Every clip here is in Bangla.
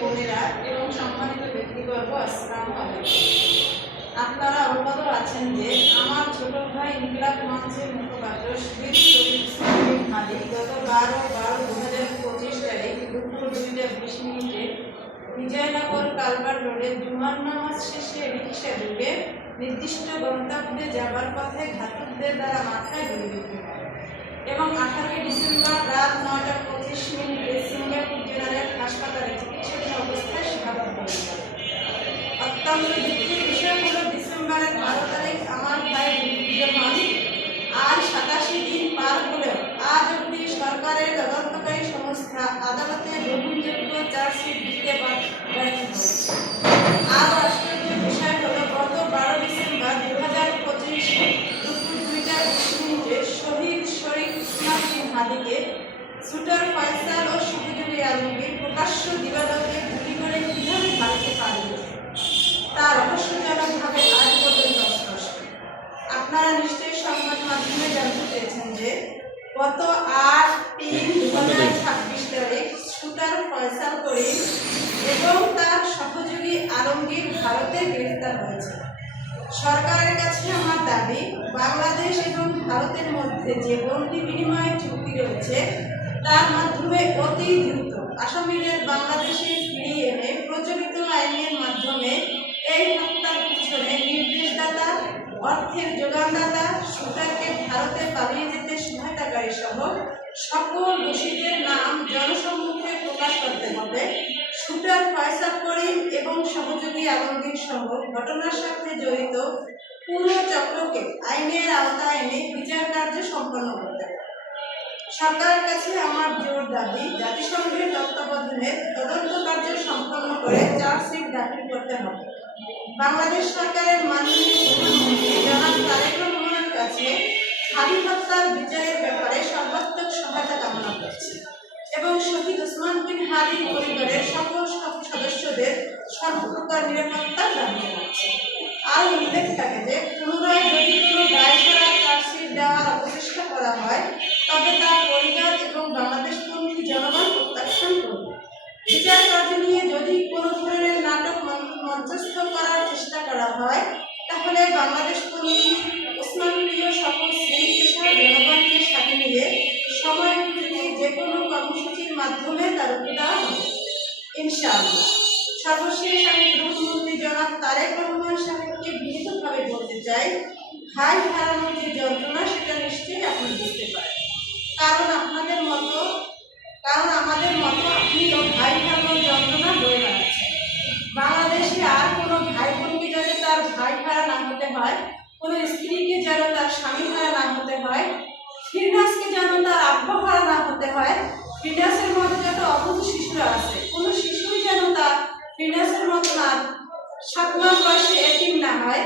বোনেরা এবং সম্মানিত ব্যক্তিবর্গ, আসসালামু আলাইকুম। আপনারা অবগত আছেন যে আমার ছোট ভাই ইনকিলাব মঞ্চের মুখপাত্র শহীদ শরীফ ইসলাম হাদি গত 12/12/2025 তারিখ দুপুর 2:20 বিজয়নগর কালভার্ট রোডে জুমার নামাজ শেষে রিকশা ডুবে নির্দিষ্ট গন্তব্যে যাবার পথে ঘাতকদের দ্বারা মাথায় গুলি বিদ্ধ হয় এবং 18 ডিসেম্বর রাত 9:25 সিঙ্গাপুর জেনারেল হাসপাতালে চিকিৎসাধীন অবস্থায় শাহাদাত বরণ করেন। অত্যন্ত দুঃখের বিষয় হলো ডিসেম্বরের 12 তারিখ আমার ভাই নিহত হন। আর 87 দিন পার হলেও আজ অবধি সরকারের তদন্তকারী সংস্থা আদালতে গ্রহণযোগ্য চার্জশিট দিতে ব্যর্থ হয়েছে। আরও আশ্চর্যের বিষয় হলো গত 12 ডিসেম্বর 2025 দুপুর 2:20 শহীদ শরীফ ইসলাম হাদিকে শুটার ফয়সাল ও সহযোগী আলমগীর প্রকাশ্য দিবালোকে গুলি করে কিভাবে ভারতে পালিয়েছে তা রহস্যজনকভাবে আজ পর্যন্ত অস্পষ্ট। আপনারা নিশ্চয়ই সংবাদ মাধ্যমে জানতে পেরেছেন যে গত 8/3/2026 তারিখ শুটার ফয়সাল করিম এবং তার সহযোগী আলমগীর ভারতে গ্রেফতার হয়েছে। সরকারের কাছে আমার দাবি, বাংলাদেশ এবং ভারতের মধ্যে যে বন্দি বিনিময় চুক্তি রয়েছে তার মাধ্যমে অতি দ্রুত আসামিদের বাংলাদেশে ফিরিয়ে এনে প্রচলিত আইনের মাধ্যমে এই হত্যার পিছনে নির্দেশদাতা, অর্থের যোগানদাতা, শুটারকে ভারতে পালিয়ে যেতে সহায়তাকারী সহ সকল দোষীদের নাম জনসম্মুখে প্রকাশ করতে হবে। শুটার ফয়সাল করিম এবং সহযোগী আলমগীর সহ ঘটনার সাথে জড়িত পুরো চক্রকে আইনের আওতায় এনে বিচার কার্য সম্পন্ন করতে হবে। সরকারের কাছে আমার জোর দাবি, জাতিসংঘের তত্ত্বাবধানে তদন্ত কার্য সম্পন্ন করে চার্জশিট দাখিল করতে হবে। বাংলাদেশ সরকারের মাননীয় প্রধানমন্ত্রী জনাব তারেক রহমানের কাছে হাদি হত্যার বিচারের ব্যাপারে সর্বাত্মক সহায়তা কামনা করছি এবং শহীদ ওসমান বিন হাদির পরিবারের সকল সদস্যদের সর্বপ্রকার নিরাপত্তা দাবি জানাচ্ছি। আর উল্লেখ থাকে যে পুনরায় যদি কোনো দায়সারা চার্জশিট দেওয়ার অপচেষ্টা করা হয় তবে তার পরিবার এবং বাংলাদেশপন্থী জনগণ প্রত্যাখ্যান করবে। বিচার কার্য নিয়ে যদি কোনো ধরনের নাটক মঞ্চস্থ করার চেষ্টা করা হয় তাহলে বাংলাদেশপন্থী ওসমানপ্রিয় সকল শ্রেণী পেশার জনগণকে সাথে নিয়ে সময় উপযোগী যে কোনো কর্মসূচির মাধ্যমে তার রুখে দেওয়া হবে ইনশাআল্লাহ। সর্বশেষ আমি প্রধানমন্ত্রী জনাব তারেক রহমান সাহেবকে বিনীতভাবে বলতে চাই, ভাই হারানোর যে যন্ত্রণা সেটা নিশ্চয়ই আপনি বুঝতে পারেন, কারণ আমাদের মতো আপনিও ভাই হারানোর যন্ত্রণা বয়ে বেড়াচ্ছেন। বাংলাদেশে আর কোনো ভাই বোনকে যাতে তার ভাই হারা না হতে হয়, কোনো স্ত্রীকে যেন তার স্বামী হারা না হতে হয়, ফিরনাসকে যেন তার আব্বা হারা না হতে হয়, ফিরনাসের মতো যত অবুধ শিশুরা আছে কোনো শিশুই যেন তার ফিরনাসের মতো না 7 মাস বয়সে এতিম না হয়,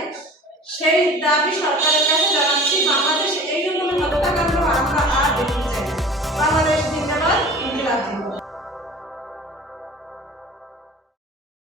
সেই দাবি সরকারের কাছে জানাচ্ছি। বাংলাদেশ এই